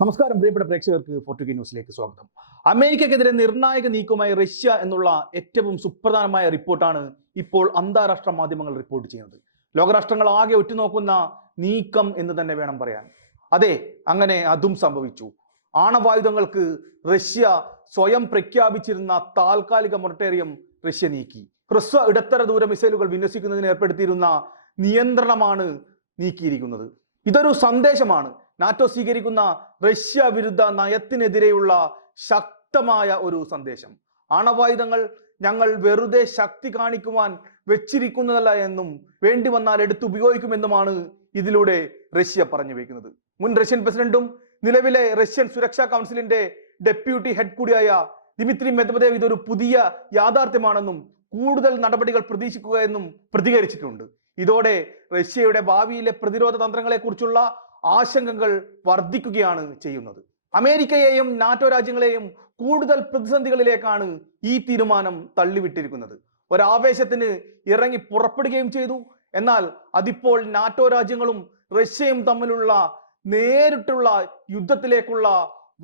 നമസ്കാരം പ്രിയപ്പെട്ട പ്രേക്ഷകർക്ക് ഫോർട്ടുഗി ന്യൂസിലേക്ക് സ്വാഗതം. അമേരിക്കക്കെതിരെ നിർണായക നീക്കമായി റഷ്യ എന്നുള്ള ഏറ്റവും സുപ്രധാനമായ റിപ്പോർട്ടാണ് ഇപ്പോൾ അന്താരാഷ്ട്ര മാധ്യമങ്ങൾ റിപ്പോർട്ട് ചെയ്യുന്നത്. ലോകരാഷ്ട്രങ്ങൾ ആകെ ഒറ്റുനോക്കുന്ന നീക്കം എന്ന് തന്നെ വേണം പറയാൻ. അതെ അങ്ങനെ അതും സംഭവിച്ചു. ആണവായുധങ്ങൾക്ക് റഷ്യ സ്വയം പ്രഖ്യാപിച്ചിരുന്ന താൽക്കാലിക മൊറട്ടേറിയം റഷ്യ നീക്കി. ഹ്രസ്വ ഇടത്തര ദൂര മിസൈലുകൾ വിന്യസിക്കുന്നതിന് ഏർപ്പെടുത്തിയിരുന്ന നിയന്ത്രണമാണ് നീക്കിയിരിക്കുന്നത്. ഇതൊരു സന്ദേശമാണ്. നാറ്റോ സ്വീകരിക്കുന്ന റഷ്യ വിരുദ്ധ നയത്തിനെതിരെയുള്ള ശക്തമായ ഒരു സന്ദേശം. ആണവായുധങ്ങൾ ഞങ്ങൾ വെറുതെ ശക്തി കാണിക്കുവാൻ വെച്ചിരിക്കുന്നതല്ല എന്നും വേണ്ടി വന്നാൽ എടുത്ത് ഉപയോഗിക്കുമെന്നുമാണ് ഇതിലൂടെ റഷ്യ പറഞ്ഞു വെക്കുന്നത്. മുൻ റഷ്യൻ പ്രസിഡന്റും നിലവിലെ റഷ്യൻ സുരക്ഷാ കൗൺസിലിന്റെ ഡെപ്യൂട്ടി ഹെഡ് കൂടിയായ ദിമിത്രി മെദ്വദേവ് ഇതൊരു പുതിയ യാഥാർത്ഥ്യമാണെന്നും കൂടുതൽ നടപടികൾ പ്രതീക്ഷിക്കുക എന്നും പ്രതികരിച്ചിട്ടുണ്ട്. ഇതോടെ റഷ്യയുടെ ഭാവിയിലെ പ്രതിരോധ തന്ത്രങ്ങളെക്കുറിച്ചുള്ള ആശങ്കകൾ വർദ്ധിക്കുകയാണ് ചെയ്യുന്നത്. അമേരിക്കയെയും നാറ്റോ രാജ്യങ്ങളെയും കൂടുതൽ പ്രതിസന്ധികളിലേക്കാണ് ഈ തീരുമാനം തള്ളിവിട്ടിരിക്കുന്നത്. ഒരാവേശത്തിന് ഇറങ്ങി പുറപ്പെടുകയും ചെയ്തു. എന്നാൽ അതിപ്പോൾ നാറ്റോ രാജ്യങ്ങളും റഷ്യയും തമ്മിലുള്ള നേരിട്ടുള്ള യുദ്ധത്തിലേക്കുള്ള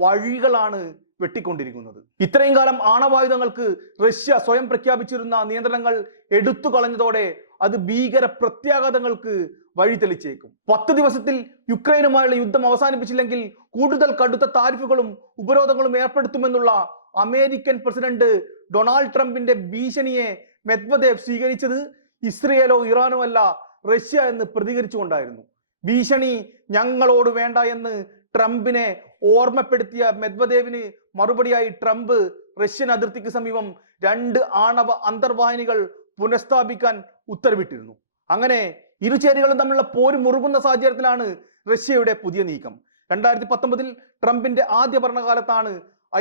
വഴികളാണ് വെട്ടിക്കൊണ്ടിരിക്കുന്നത്. ഇത്രയും കാലം ആണവായുധങ്ങൾക്ക് റഷ്യ സ്വയം പ്രഖ്യാപിച്ചിരുന്ന നിയന്ത്രണങ്ങൾ എടുത്തു കളഞ്ഞതോടെ അത് ഭീകര പ്രത്യാഘാതങ്ങൾക്ക് വഴിതെളിച്ചേക്കും പത്ത് ദിവസത്തിൽ യുക്രൈനുമായുള്ള യുദ്ധം അവസാനിപ്പിച്ചില്ലെങ്കിൽ കൂടുതൽ കടുത്ത താരിഫുകളും ഉപരോധങ്ങളും ഏർപ്പെടുത്തുമെന്നുള്ള അമേരിക്കൻ പ്രസിഡന്റ് ഡൊണാൾഡ് ട്രംപിന്റെ ഭീഷണിയെ മെദ്വദേവ് സ്വീകരിച്ചത് ഇസ്രയേലോ ഇറാനോ അല്ല റഷ്യ എന്ന് പ്രതികരിച്ചുകൊണ്ടായിരുന്നു. ഭീഷണി ഞങ്ങളോട് വേണ്ട എന്ന് ട്രംപിനെ ഓർമ്മപ്പെടുത്തിയ മെദ്വദേവിന് മറുപടിയായി ട്രംപ് റഷ്യൻ അതിർത്തിക്ക് സമീപം രണ്ട് ആണവ അന്തർവാഹിനികൾ പുനഃസ്ഥാപിക്കാൻ ഉത്തരവിട്ടിരുന്നു. അങ്ങനെ ഇരുചേരികളും തമ്മിലുള്ള പോര് മുറുകുന്ന സാഹചര്യത്തിലാണ് റഷ്യയുടെ പുതിയ നീക്കം. രണ്ടായിരത്തി പത്തൊമ്പതിൽ ട്രംപിന്റെ ആദ്യ ഭരണകാലത്താണ്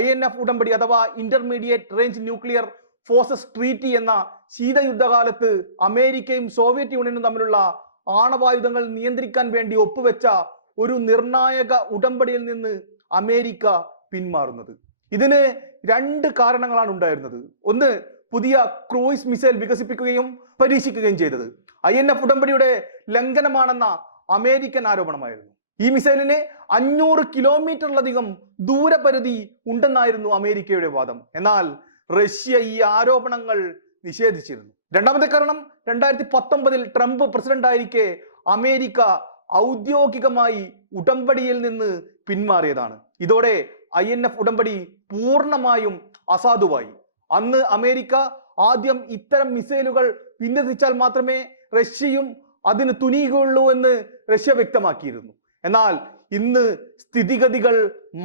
ഐ എൻ എഫ് ഉടമ്പടി അഥവാ intermediate range nuclear forces treaty എന്ന ശീതയുദ്ധകാലത്ത് അമേരിക്കയും സോവിയറ്റ് യൂണിയനും തമ്മിലുള്ള ആണവായുധങ്ങൾ നിയന്ത്രിക്കാൻ വേണ്ടി ഒപ്പുവെച്ച ഒരു നിർണായക ഉടമ്പടിയിൽ നിന്ന് അമേരിക്ക പിന്മാറുന്നത്. ഇതിന് രണ്ട് കാരണങ്ങളാണ് ഉണ്ടായിരുന്നത്. ഒന്ന് പുതിയ ക്രൂയിസ് മിസൈൽ വികസിപ്പിക്കുകയും പരീക്ഷിക്കുകയും ചെയ്തത്. ഐ എൻ എഫ് ഉടമ്പടിയുടെ ലംഘനമാണെന്ന അമേരിക്കൻ ആരോപണമായിരുന്നു. ഈ മിസൈലിന് അഞ്ഞൂറ് കിലോമീറ്ററിലധികം ദൂരപരിധി ഉണ്ടെന്നായിരുന്നു അമേരിക്കയുടെ വാദം. എന്നാൽ റഷ്യ ഈ ആരോപണങ്ങൾ നിഷേധിച്ചിരുന്നു. രണ്ടാമത്തെ കാരണം രണ്ടായിരത്തി പത്തൊമ്പതിൽ ട്രംപ് പ്രസിഡന്റ് ആയിരിക്കെ അമേരിക്ക ഔദ്യോഗികമായി ഉടമ്പടിയിൽ നിന്ന് പിന്മാറിയതാണ്. ഇതോടെ ഐ എൻ എഫ് ഉടമ്പടി പൂർണമായും അസാധുവായി. അന്ന് അമേരിക്ക ആദ്യം ഇത്തരം മിസൈലുകൾ വിന്യസിച്ചാൽ മാത്രമേ റഷ്യയും അതിന് തുനിയുകയുള്ളൂ എന്ന് റഷ്യ വ്യക്തമാക്കിയിരുന്നു. എന്നാൽ ഇന്ന് സ്ഥിതിഗതികൾ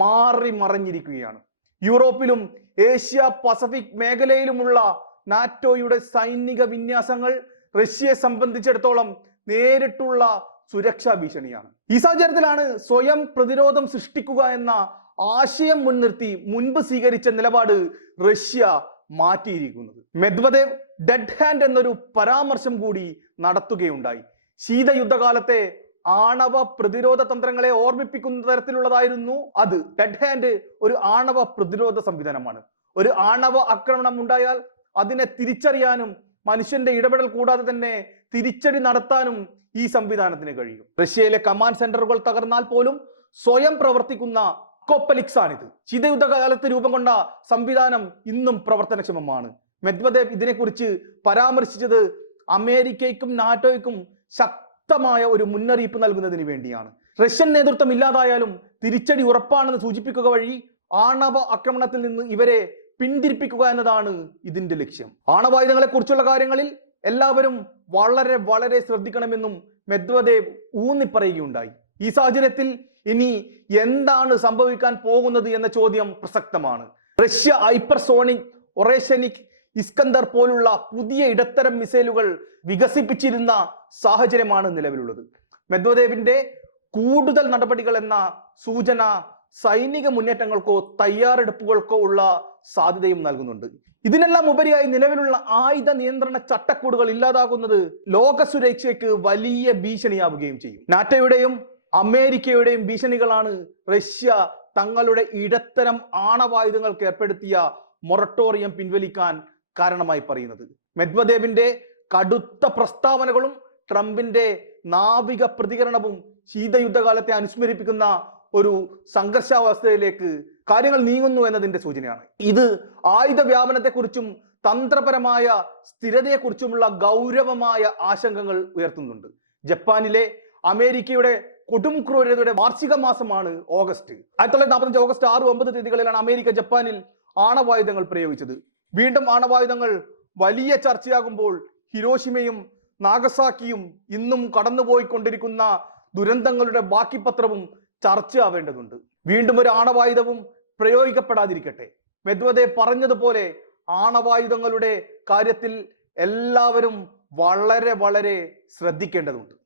മാറി മറഞ്ഞിരിക്കുകയാണ്. യൂറോപ്പിലും ഏഷ്യ പസഫിക് മേഖലയിലുമുള്ള നാറ്റോയുടെ സൈനിക വിന്യാസങ്ങൾ റഷ്യയെ സംബന്ധിച്ചിടത്തോളം നേരിട്ടുള്ള സുരക്ഷാ ഭീഷണിയാണ്. ഈ സാഹചര്യത്തിലാണ് സ്വയം പ്രതിരോധം സൃഷ്ടിക്കുക എന്ന ആശയം മുൻനിർത്തി മുൻപ് സ്വീകരിച്ച നിലപാട് റഷ്യ മാറ്റിയിരിക്കുന്നത്. മെദ്വദേവ് ഡെഡ് ഹാൻഡ് എന്നൊരു പരാമർശം കൂടി നടത്തുകയുണ്ടായി. ശീതയുദ്ധകാലത്തെ ആണവ പ്രതിരോധ തന്ത്രങ്ങളെ ഓർമ്മിപ്പിക്കുന്ന തരത്തിലുള്ളതായിരുന്നു അത്. ഡെഡ് ഹാൻഡ് ഒരു ആണവ പ്രതിരോധ സംവിധാനമാണ്. ഒരു ആണവ ആക്രമണം ഉണ്ടായാൽ അതിനെ തിരിച്ചറിയാനും മനുഷ്യന്റെ ഇടപെടൽ കൂടാതെ തന്നെ തിരിച്ചടി നടത്താനും ഈ സംവിധാനത്തിന് കഴിയും. റഷ്യയിലെ കമാൻഡ് സെന്ററുകൾ തകർന്നാൽ പോലും സ്വയം പ്രവർത്തിക്കുന്ന കൊപ്പലിക്സ് ആണിത് ശീതയുദ്ധകാലത്ത് രൂപം കൊണ്ട സംവിധാനം ഇന്നും പ്രവർത്തനക്ഷമമാണ്. മെദ്വദേവ് ഇതിനെക്കുറിച്ച് പരാമർശിച്ചത് അമേരിക്കയ്ക്കും നാറ്റോയ്ക്കും ശക്തമായ ഒരു മുന്നറിയിപ്പ് നൽകുന്നതിന് വേണ്ടിയാണ്. റഷ്യൻ നേതൃത്വം ഇല്ലാതായാലും തിരിച്ചടി ഉറപ്പാണെന്ന് സൂചിപ്പിക്കുക വഴി ആണവ ആക്രമണത്തിൽ നിന്ന് ഇവരെ പിന്തിരിപ്പിക്കുക എന്നതാണ് ഇതിന്റെ ലക്ഷ്യം. ആണവായുധങ്ങളെ കുറിച്ചുള്ള കാര്യങ്ങളിൽ എല്ലാവരും വളരെ വളരെ ശ്രദ്ധിക്കണമെന്നും മെദ്വദേവ് ഊന്നിപ്പറയുകയുണ്ടായി. ഈ സാഹചര്യത്തിൽ ഇനി എന്താണ് സംഭവിക്കാൻ പോകുന്നത് എന്ന ചോദ്യം പ്രസക്തമാണ്. റഷ്യ ഹൈപ്പർസോണിക് ഒറേഷനിക് ഇസ്കന്ദർ പോലുള്ള പുതിയ ഇടത്തരം മിസൈലുകൾ വികസിപ്പിച്ചിരുന്ന സാഹചര്യമാണ് നിലവിലുള്ളത്. മെദ്വദേവിന്റെ കൂടുതൽ നടപടികൾ എന്ന സൂചന സൈനിക മുന്നേറ്റങ്ങൾക്കോ തയ്യാറെടുപ്പുകൾക്കോ ഉള്ള സാധ്യതയും നൽകുന്നുണ്ട്. ഇതിനെല്ലാം ഉപരിയായി നിലവിലുള്ള ആയുധ നിയന്ത്രണ ചട്ടക്കൂടുകൾ ഇല്ലാതാകുന്നത് ലോക സുരക്ഷയ്ക്ക് വലിയ ഭീഷണിയാവുകയും ചെയ്യും. നാറ്റോയുടെയും അമേരിക്കയുടെയും ഭീഷണികളാണ്. റഷ്യ തങ്ങളുടെ ഇടത്തരം ആണവായുധങ്ങൾക്ക് ഏർപ്പെടുത്തിയ മൊറട്ടോറിയം പിൻവലിക്കാൻ കാരണമായി പറയുന്നത്. മെദ്വദേവിന്റെ കടുത്ത പ്രസ്താവനകളും ട്രംപിന്റെ നാവിക പ്രതികരണവും ശീതയുദ്ധകാലത്തെ അനുസ്മരിപ്പിക്കുന്ന ഒരു സംഘർഷാവസ്ഥയിലേക്ക് കാര്യങ്ങൾ നീങ്ങുന്നു എന്നതിന്റെ സൂചനയാണ്. ഇത് ആയുധ വ്യാപനത്തെക്കുറിച്ചും തന്ത്രപരമായ സ്ഥിരതയെക്കുറിച്ചുമുള്ള ഗൗരവമായ ആശങ്കകൾ ഉയർത്തുന്നുണ്ട്. ജപ്പാനിലെ അമേരിക്കയുടെ കൊടും ക്രൂരതയുടെ വാർഷിക മാസമാണ് ഓഗസ്റ്റ്. ആയിരത്തി തൊള്ളായിരത്തി നാൽപ്പത്തഞ്ച് ഓഗസ്റ്റ് ആറ് ഒമ്പത് തീയതികളിലാണ് അമേരിക്ക ജപ്പാനിൽ ആണവായുധങ്ങൾ പ്രയോഗിച്ചത്. വീണ്ടും ആണവായുധങ്ങൾ വലിയ ചർച്ചയാകുമ്പോൾ ഹിരോഷിമയും നാഗസാക്കിയും ഇന്നും കടന്നുപോയിക്കൊണ്ടിരിക്കുന്ന ദുരന്തങ്ങളുടെ ബാക്കി പത്രവും ചർച്ചയാവേണ്ടതുണ്ട്. വീണ്ടും ഒരു ആണവായുധവും പ്രയോഗിക്കപ്പെടാതിരിക്കട്ടെ. മെദ്വദെ പറഞ്ഞതുപോലെ ആണവായുധങ്ങളുടെ കാര്യത്തിൽ എല്ലാവരും വളരെ വളരെ ശ്രദ്ധിക്കേണ്ടതുണ്ട്.